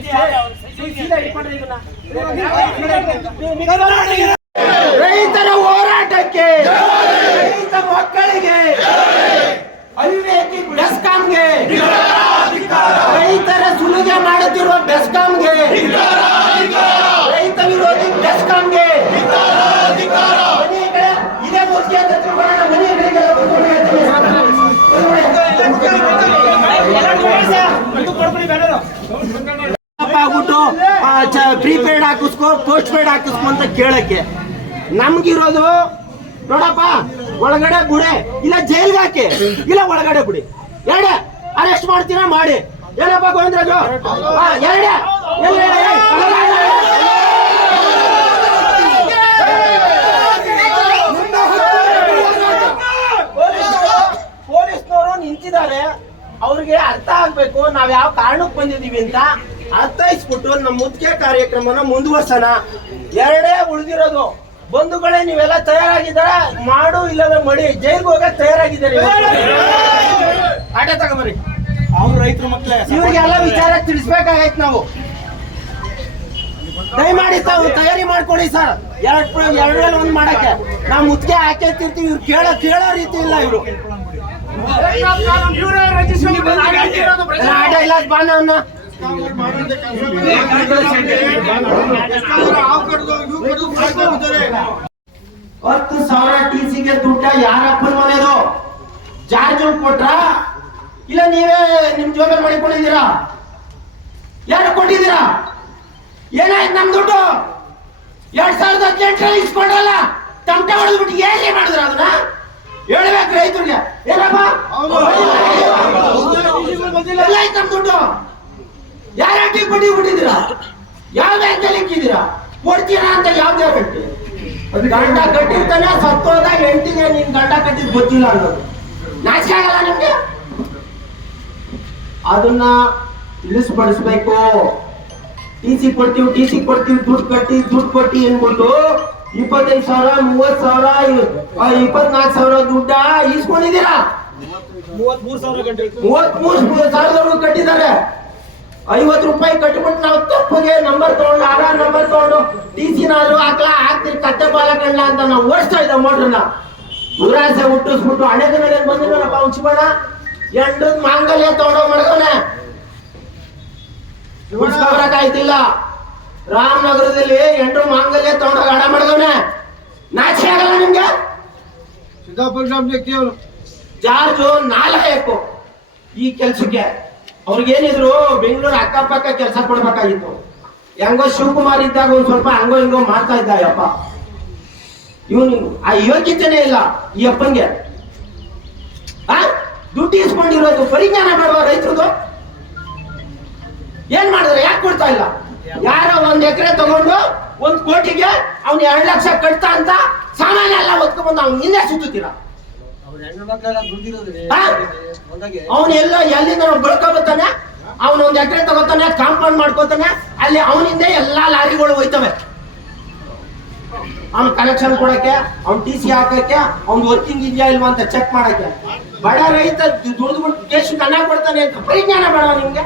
ಸೀದಾ ಹಿಡ್ಕೊಂಡ್ರೆ ಇದನ್ನ ಪ್ರೀಪೇಡ್ ಹಾಕಿಸ್ಕೊ ಪೋಸ್ಟ್ ಪೇಯ್ಡ್ ಹಾಕಿಸ್ಕೊ ಅಂತ ಕೇಳಕ್ಕೆ. ನಮ್ಗಿರೋದು, ನೋಡಪ್ಪ, ಒಳಗಡೆ ಗುಡೆ, ಇಲ್ಲ ಜೈಲ್ಗೆ ಹಾಕಿ, ಇಲ್ಲ ಒಳಗಡೆ ಬಿಡಿ ಎರಡೇ ಅರೆಸ್ಟ್ ಮಾಡ್ತೀರಾ, ಮಾಡಿ. ಏನಪ್ಪ ಗೋವಿಂದ್ರಾಜು? ಎರಡೇ. ಪೊಲೀಸ್ನವರು ನಿಂತಿದ್ದಾರೆ. ಅವ್ರಿಗೆ ಅರ್ಥ ಆಗ್ಬೇಕು, ನಾವ್ ಯಾವ ಕಾರಣಕ್ಕೆ ಬಂದಿದೀವಿ ಅಂತ. ಅರ್ಥೈಸ್ಬಿಟ್ಟು ನಮ್ಮ ಮುದ್ಕೆ ಕಾರ್ಯಕ್ರಮನ ಮುಂದುವರ್ಸೋಣ. ಎರಡೇ ಉಳಿದಿರೋದು. ಬಂಧುಗಳೇ ನೀವೆಲ್ಲ ತಯಾರಾಗಿದ್ದಾರ? ಮಾಡು ಇಲ್ಲವೇ ಮಡಿ. ಜೈಲ್ಗೆ ಹೋಗಕ್ ತಯಾರಾಗಿದ್ದಾರೆ ಆಟ ತಗೊಂಬರಿ ಅವ್ರು ರೈತರ ಮಕ್ಕಳೇ ಇವ್ರಿಗೆಲ್ಲ ವಿಚಾರ ತಿಳಿಸ್ಬೇಕಾಗೈತ್ ನಾವು. ದಯಮಾಡಿ ತಾವು ತಯಾರಿ ಮಾಡ್ಕೊಳ್ಳಿ ಸರ್. ಎರಡು ಎರಡರಲ್ಲಿ ಒಂದ್ ಮಾಡಕ್ಕೆ. ನಾವು ಮುದ್ಕೆ ಹಾಕೈತಿರ್ತೀವಿ ಇವ್ರು ಕೇಳೋ ಕೇಳೋ ರೀತಿ ಇಲ್ಲ ಇವರು. ಆಟ ಇಲ್ಲ ಬಾನವನ್ನ ಹತ್ತು ಸಾವಿರ ಟಿ ಸಿಗೆ ದುಡ್ಡ ಯಾರಪ್ಪನ ಮನೆಯದು? ಜಾರ್ಜ್ ಕೊಟ್ರ? ಇಲ್ಲ ನೀವೇ ನಿಮ್ ಜೋಬಲ್ ಮಾಡಿಕೊಂಡಿದ್ದೀರಾ? ಯಾರು ಕೊಟ್ಟಿದ್ದೀರಾ? ಏನಾಯ್ತು ನಮ್ ದುಡ್ಡು? ಎರಡ್ ಸಾವಿರದ ಹದಿನೆಂಟರಲ್ಲಿ ಇಸ್ಕೊಂಡ್ರಲ್ಲ ತಮಟೆ ಹೊಡೆದ್ಬಿಟ್ಟು ಏನೇ ಮಾಡಿದ್ರ ಅದನ್ನ? ಹೇಳ್ಬೇಕು ರೈತರಿಗೆ. ಏನಪ್ಪ? ದುಡ್ಡು. ಯಾರ ಬಡಿ ಬಿಟ್ಟಿದ್ದೀರಾ? ಯಾವ ಬ್ಯಾಂಕಲ್ಲಿ ಇಕ್ಕಿದ್ದೀರಾ ಕೊಡ್ತೀರಾ ಅಂತ ಯಾವ ಅದು ಗಂಡ ಕಟ್ಟಿರ್ತಾನೆ ಸತ್ತೋದ ಹೇಳ್ತೀನಿ ನೀನ್ ಗಂಡ ಕಟ್ಟಿದ್ ಗೊತ್ತಿಲ್ಲ ಅನ್ನೋದು. ನಾಚಿಕೆ ಆಗಲ್ಲ ನಿಮ್ಗೆ? ಅದನ್ನ ತಿಳಿಸ್ಪಡಿಸ್ಬೇಕು. ಟಿ ಸಿ ಕೊಡ್ತೀವಿ ಟಿ ಸಿ ಕೊಡ್ತೀವಿ ದುಡ್ಡು ಕಟ್ಟಿ ದುಡ್ಡು ಕೊಟ್ಟಿ ಅನ್ಬಿಟ್ಟು ಇಪ್ಪತ್ತೈದು ಸಾವಿರ ಮೂವತ್ ಸಾವಿರ ಇಪ್ಪತ್ನಾಲ್ಕು ಸಾವಿರ ದುಡ್ಡ ಈಸ್ಕೊಂಡಿದ್ದೀರಾ? ಮೂವತ್ಮೂರು ಸಾವಿರ ಕಟ್ಟಿದ್ದಾರೆ. ಐವತ್ತು ರೂಪಾಯಿ ಕಟ್ಬಿಟ್ಟು ನಾವು ತಪ್ಪಗೆ ನಂಬರ್ ತಗೊಂಡು ಆಧಾರ್ ನಂಬರ್ ತಗೊಂಡು ಟಿ ಸಿನಾದ್ರು ಹಾಕ್ಲಾ ಹಾಕ್ತಿರಿ ಕತ್ತೆ ಬಾಲ ಕಣ್ಣ ಅಂತ ನಾವು ಓಡಿಸ್ತಾ ಇದ್ದ ಮೋಟ್ರನ್ನ. ದುರಾಸೆ ಹುಟ್ಟಿಸ್ಬಿಟ್ಟು ಹಣದ ಮೇಲೆ ಬಂದಿರೋಣಪ್ಪ ಉಂಚ್ಬೇಡ ಎಂಡದ್ ಮಾಂಗಲ್ಯ ತಗೊಂಡೋಗ್ ಮಡ್ಗವನೆ ಆಯ್ತಿಲ್ಲ. ರಾಮನಗರದಲ್ಲಿ ಎಂಡ್ರು ಮಾಂಗಲ್ಯ ತಗೊಂಡೋಗ ಹಣ ಮಾಡ್ದವನೆ. ನಾಚಿ ಆಗಲ್ಲ ನಿಮ್ಗೆ? ಸಿದ್ದಾಪುರ ಜಾರ್ಜು ನಾಲ್ಕು ಈ ಕೆಲ್ಸಕ್ಕೆ. ಅವ್ರಿಗೇನಿದ್ರು ಬೆಂಗಳೂರು ಅಕ್ಕಪಕ್ಕ ಕೆಲಸ ಕೊಡ್ಬೇಕಾಗಿತ್ತು. ಹೆಂಗೋ ಶಿವಕುಮಾರ್ ಇದ್ದಾಗ ಒಂದ್ ಸ್ವಲ್ಪ ಹಂಗೋ ಹಿಂಗೋ ಮಾಡ್ತಾ ಇದ್ದ ಯಪ್ಪ ಇವನು ಆ ಯೋಗ್ಯತೆನೇ ಇಲ್ಲ ಈ ಅಪ್ಪನ್ಗೆ. ಆ? ದುಡ್ಡು ಇಸ್ಕೊಂಡಿರೋದು ಪರಿಜ್ಞಾನ ಮಾಡುವ ರೈತರದು? ಏನ್ ಮಾಡಿದ್ರೆ ಯಾಕೆ ಕೊಡ್ತಾ ಇಲ್ಲ? ಯಾರೋ ಒಂದ್ ಎಕರೆ ತಗೊಂಡು ಒಂದ್ ಕೋಟಿಗೆ ಅವ್ನು ಎರಡ್ ಲಕ್ಷ ಕಟ್ತಾ ಅಂತ ಸಾಮಾನ್ಯ ಎಲ್ಲ ಹೊತ್ಕೊಂಡ್ಬಂದು ಅವ್ನ ಹಿಂದೆ ಸುತ್ತೀರಾ ಅವ್ರ ಹೆಣ್ಣು ಮಕ್ಕಳೆಲ್ಲ ದುಡ್ದಿರೋದ್ರಿ. ಅವನು ಎಲ್ಲ ಎಲ್ಲಿಂದ ಬಳ್ಕೊ ಬರ್ತಾನೆ ಅವನು ಒಂದ್ ಎಕರೆ ತಗೋತಾನೆ ಕಾಂಪೌಂಡ್ ಮಾಡ್ಕೋತಾನೆ ಅಲ್ಲಿ ಅವನಿಂದ ಎಲ್ಲಾ ಲಾರಿಗಳು ಹೋಯ್ತವೆ. ಅವ್ನ ಕಲೆಕ್ಷನ್ ಕೊಡಕ್ಕೆ ಅವ್ನ ಟಿ ಸಿ ಹಾಕಕ್ಕೆ ಅವ್ನ್ ವರ್ಕಿಂಗ್ ಇದೆಯಾ ಇಲ್ವಾ ಅಂತ ಚೆಕ್ ಮಾಡಕ್ಕೆ. ಬಡ ರೈತ ದುಡ್ದು ದೇಶಕ್ಕೆ ಅನ್ನ ಕೊಡ್ತಾನೆ ಅಂತ ಪರಿಜ್ಞಾನ ಬೇಡ ನಿಮ್ಗೆ.